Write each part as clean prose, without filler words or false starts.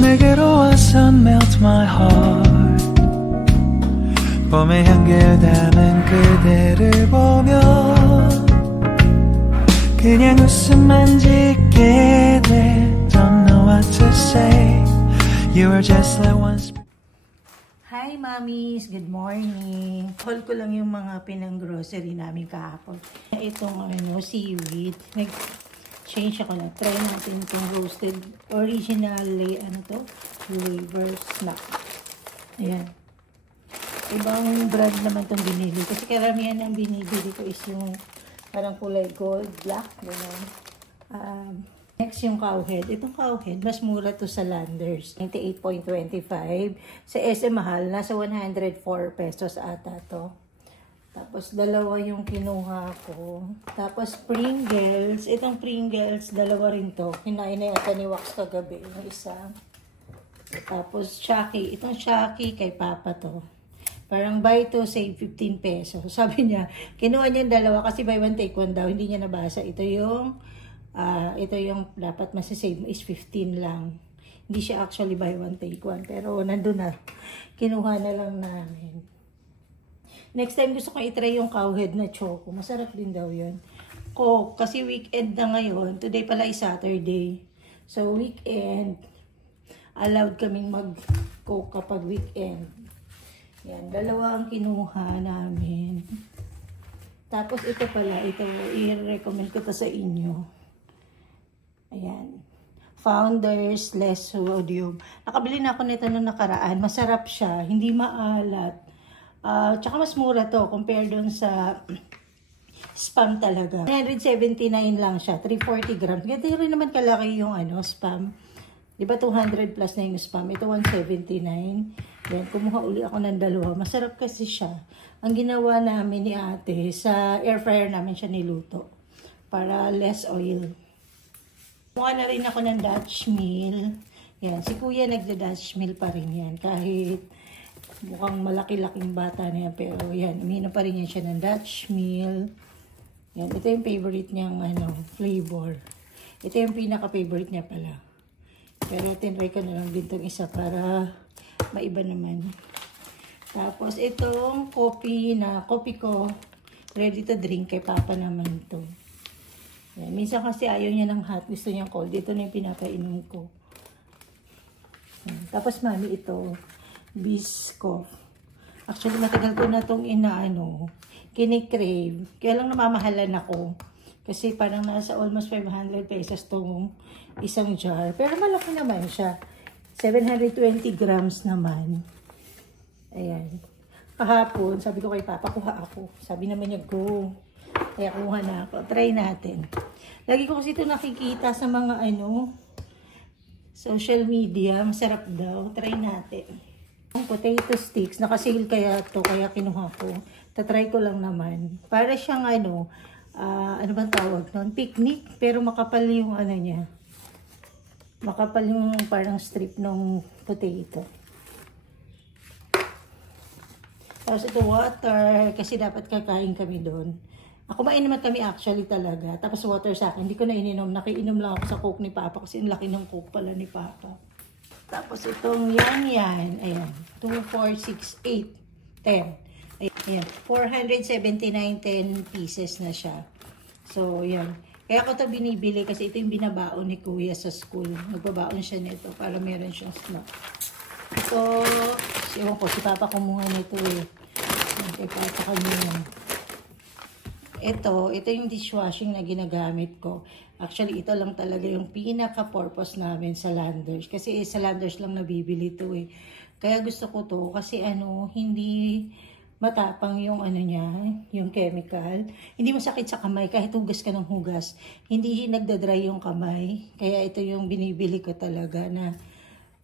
내게로 와서 melt my heart. 봄의 향기를 담은 그대를 보며 그냥 웃음만 짓게 돼. Don't know what to say. You are just like once. Hi mommies! Good morning! Haul ko lang yung mga pinang-grocery namin kahapon. Itong seaweed. Nag-change ako na. Try natin itong roasted original flavor snack. Ayan. Ibang brand naman itong binili. Kasi karamihan ang binibili ko is yung parang kulay gold, black. Next yung cowhead. Itong cowhead, mas mura to sa Landers. 98.25. Sa SM mahal, nasa 104 pesos ata to. Tapos dalawa yung kinuha ko. Tapos Pringles. Itong Pringles, dalawa rin to. Kinain na yata ni Wax kagabi. Yung isa. Tapos Chucky. Itong Chucky kay Papa to. Parang buy to save 15 pesos. Sabi niya, kinuha niya yung dalawa kasi buy one take one daw. Hindi niya nabasa. Ito yung dapat masasave mo is 15 lang. Hindi siya actually buy one take one. Pero nandun na. Kinuha na lang namin. Next time gusto ko i-try yung cowhead na choco. Masarap din daw yun. Coke. Kasi weekend na ngayon. Today pala is Saturday. So weekend. Allowed kaming mag-coke kapag weekend. Yan. Dalawa ang kinuha namin. Tapos ito pala. Ito i-recommend ko to sa inyo. Ayan. Founders less sodium. Nakabili na ako nito nung nakaraan. Masarap siya. Hindi maalat. Tsaka mas mura to compare dun sa spam talaga. 179 lang siya. 340 grams. Ganito rin naman kalaki yung spam. Diba 200 plus na yung spam. Ito 179. Then kumuha uli ako ng dalawa. Masarap kasi siya. Ang ginawa namin ni ate, sa air fryer namin siya niluto. Para less oil. Kumuha na rin ako ng Dutch meal. Yan, si kuya nagda-Dutch meal pa rin yan. Kahit mukhang malaki-laking bata na yan. Pero yan, uminom pa rin yan siya ng Dutch meal. Yan, ito yung favorite niyang flavor. Ito yung pinaka-favorite niya pala. Pero tinry ko na lang din itong isa para maiba naman. Tapos itong coffee ko, ready to drink. Kay Papa naman to. Yan. Minsan kasi ayaw niya ng hot. Gusto niya cold. Ito na yung pinapainom ko. Yan. Tapos mami ito. Biscoff. Actually matagal ko na itong kinikrave. Kaya lang namamahalan ako. Kasi parang nasa almost 500 pesos itong isang jar. Pero malaki naman siya. 720 grams naman. Ayan. Kahapon, sabi ko kay Papa, kuha ako. Sabi naman niya, go. Kaya kuha na ako. Try natin. Lagi ko kasi ito nakikita sa mga social media. Masarap daw. Try natin. Potato sticks. Nakasale kaya ito. Kaya kinuha ko. Tatry ko lang naman. Para siyang ano bang tawag nun? Picnic. Pero makapal yung niya. Makapal yung parang strip ng potato. Tapos ito water. Kasi dapat kakain kami doon. Ako naman kami actually talaga. Tapos water sa akin. Hindi ko na ininom. Nakiinom lang ako sa Coke ni Papa. Kasi ang laki ng Coke pala ni Papa. Tapos itong yan. Ayan. 2, 4, 6, 8, 10. Ayan. 479, 10 pieces na siya. So, yan. Kaya ako ito binibili kasi ito yung binabaon ni Kuya sa school. Nagbabaon siya nito para meron siyang snack. Ito, ewan ko, si Papa kumuha nito eh. Kay Papa kanina. Ito yung dishwashing na ginagamit ko. Actually, ito lang talaga yung pinaka-purpose namin sa Landers. Kasi sa Landers lang nabibili ito eh. Kaya gusto ko to kasi hindi matapang yung niya, yung chemical. Hindi masakit sa kamay kahit hugas ka ng hugas. Hindi nagda-dry yung kamay. Kaya ito yung binibili ko talaga na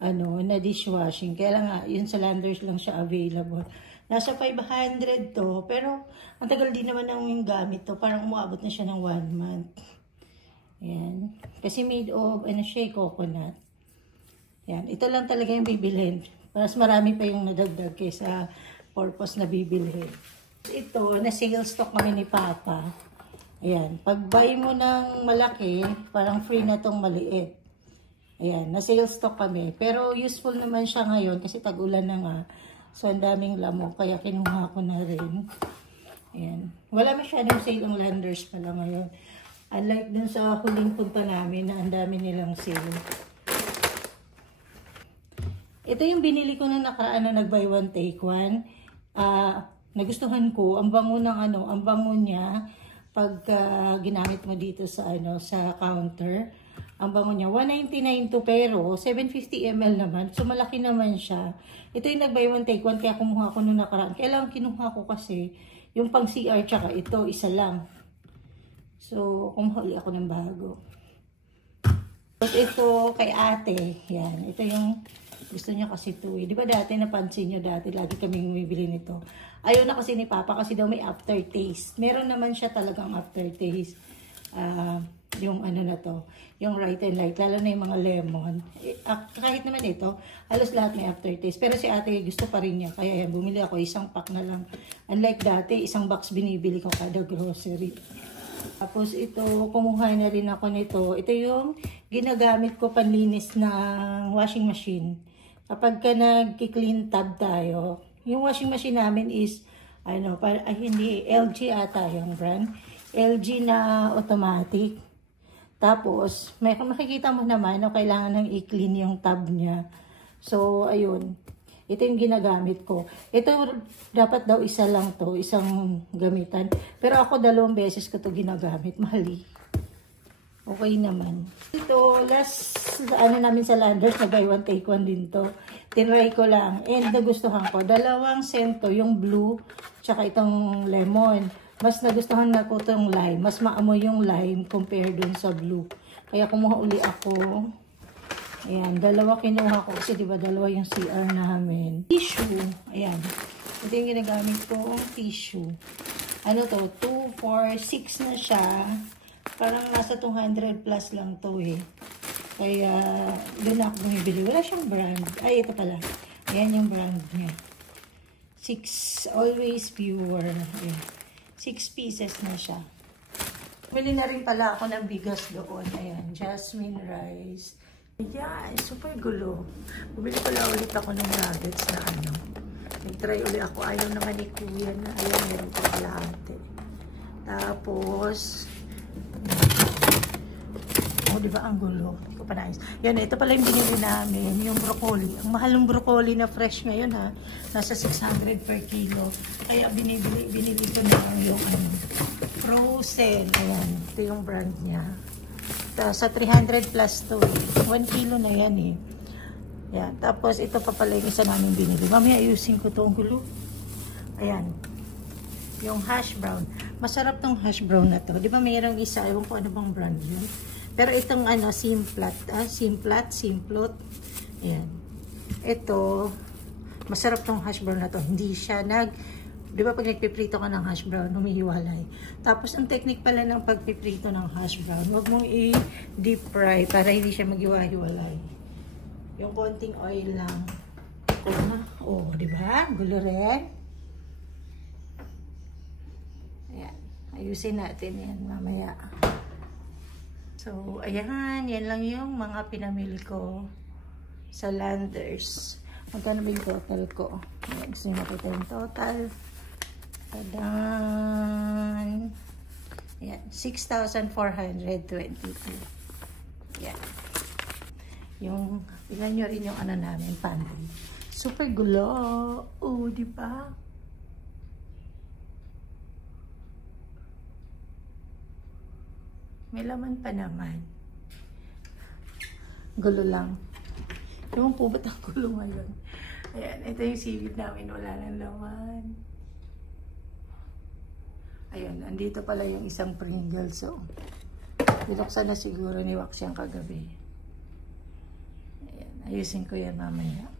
na dishwashing. Kaya lang yun sa Landers lang siya available. Nasa 500 to, pero ang tagal din naman ng gamit to. Parang umabot na siya ng 1 month. Ayan. Kasi made of, siya, coconut. Ayan. Ito lang talaga yung bibilhin. Mas marami pa yung nadagdag kaysa purpose na bibilhin. Ito, na sales stock kami ni Papa. Ayan. Pag buy mo ng malaki, parang free na tong maliit. Ayan, na-sale stock kami. Pero useful naman siya ngayon kasi tag-ulan na nga. So, ang daming lamok. Kaya kinuha ko na rin. Ayan. Wala masyadong sale ang Landers pala ngayon. Unlike dun sa huling punta namin na ang dami nilang sale. Ito yung binili ko na nakaraan na nag-buy one take one. Nagustuhan ko. Ang bango ng ang bango niya pag ginamit mo dito sa sa counter. Ang bango niya, 199 to pero 750 ml naman. So, malaki naman siya. Ito yung nag-buy one take one kaya kumuha ko nung nakaraan. Kailangan kinuha ko kasi yung pang CR tsaka ito, isa lang. So, kumuha ulit ako ng bago. Tapos ito kay ate. Yan. Ito yung gusto niya kasi ito eh. Di ba dati napansin niyo dati, lagi kaming bumibili nito. Ayaw na kasi ni Papa kasi daw may aftertaste. Meron naman siya talagang aftertaste. Yung na to, yung right and light, lalo na yung mga lemon. Kahit naman ito, halos lahat may aftertaste. Pero si ate gusto pa rin niya. Kaya yan, bumili ako isang pack na lang. Unlike dati, isang box binibili ko kada grocery. Tapos ito, kumuha na rin ako nito. Ito yung ginagamit ko panlinis ng washing machine. Kapag ka nag-clean tab tayo, yung washing machine namin is, hindi, LG ata yung brand. LG na automatic. Tapos, makikita mo naman na kailangan nang i-clean yung tab niya. So, ayun. Ito yung ginagamit ko. Ito, dapat daw isa lang to, isang gamitan. Pero ako 2 beses ko to ginagamit. Mahali. Okay naman. Ito, last, namin sa Landers, nag-buy one take one din to. Tinry ko lang. And nagustuhan ko. 2 sento, yung blue, tsaka itong lemon. Mas nagustuhan na ko itong lime. Mas maamoy yung lime compare dun sa blue. Kaya kumuha uli ako. Ayan, 2 kinuha ko. Kasi diba 2 yung CR namin. Tissue. Ayan. Ito yung ginagamit ko. Tissue. Ano to? 2, 4, 6 na siya. Parang nasa 200 plus lang to eh. Kaya doon ako bumibili. Wala siyang brand. Ay, ito pala. Ayan yung brand niya. 6 always pure. Ayan. 6 pieces na siya. Bili na rin pala ako ng bigas doon. Ayan, jasmine rice. Ayan, super gulo. Bumili pala ulit ako ng nuggets na nag-try ulit ako. Ayaw naman ni Kuya na. Ayan, meron ko kalahati. Tapos, diba ang gulo? Hindi ko pa nais. Yan, ito pala yung binili namin, yung broccoli. Ang mahal ng broccoli na fresh ngayon ha. Nasa 600 per kilo. Kaya binili ko na yung frozen. Ayan, ito yung brand niya. Sa 300 plus to. 1 kilo na yan eh. Yan, tapos ito pa pala yung isa namin binili. Mamaya ayusin ko to ang gulo. Ayan. Yung hash brown. Masarap tong hash brown na to. Di ba mayroong isa, ewan ko ano bang brand yun. Pero itong simplot. Ayan. Ito, masarap tong hash brown na to. Hindi siya di ba pag nagpiprito ka ng hash brown, humihiwalay. Tapos, ang technique pala ng pagpiprito ng hash brown, huwag mong i-deep fry para hindi siya maghiwa-hiwalay. Yung konting oil lang. Oh, di ba? Gulo rin. Ayan. Ayusin natin yan mamaya. So, ayan. Yan lang yung mga pinamili ko sa Landers. Magkano ba yung total ko? Ayan. Gusto nyo makita yung total. Tadan! Ayan. 6,422. Ayan. Yung, tignan nyo rin yung namin, pantry. Super gulo. Oh, di ba? May laman pa naman. Gulo lang. Ewan po ba't ang gulo ngayon? Ayan, ito yung seaweed namin. Wala nang laman. Ayan, andito pala yung isang Pringles. So, binuksan na siguro ni Wax yung kagabi. Ayan, ayusin ko yan mamaya.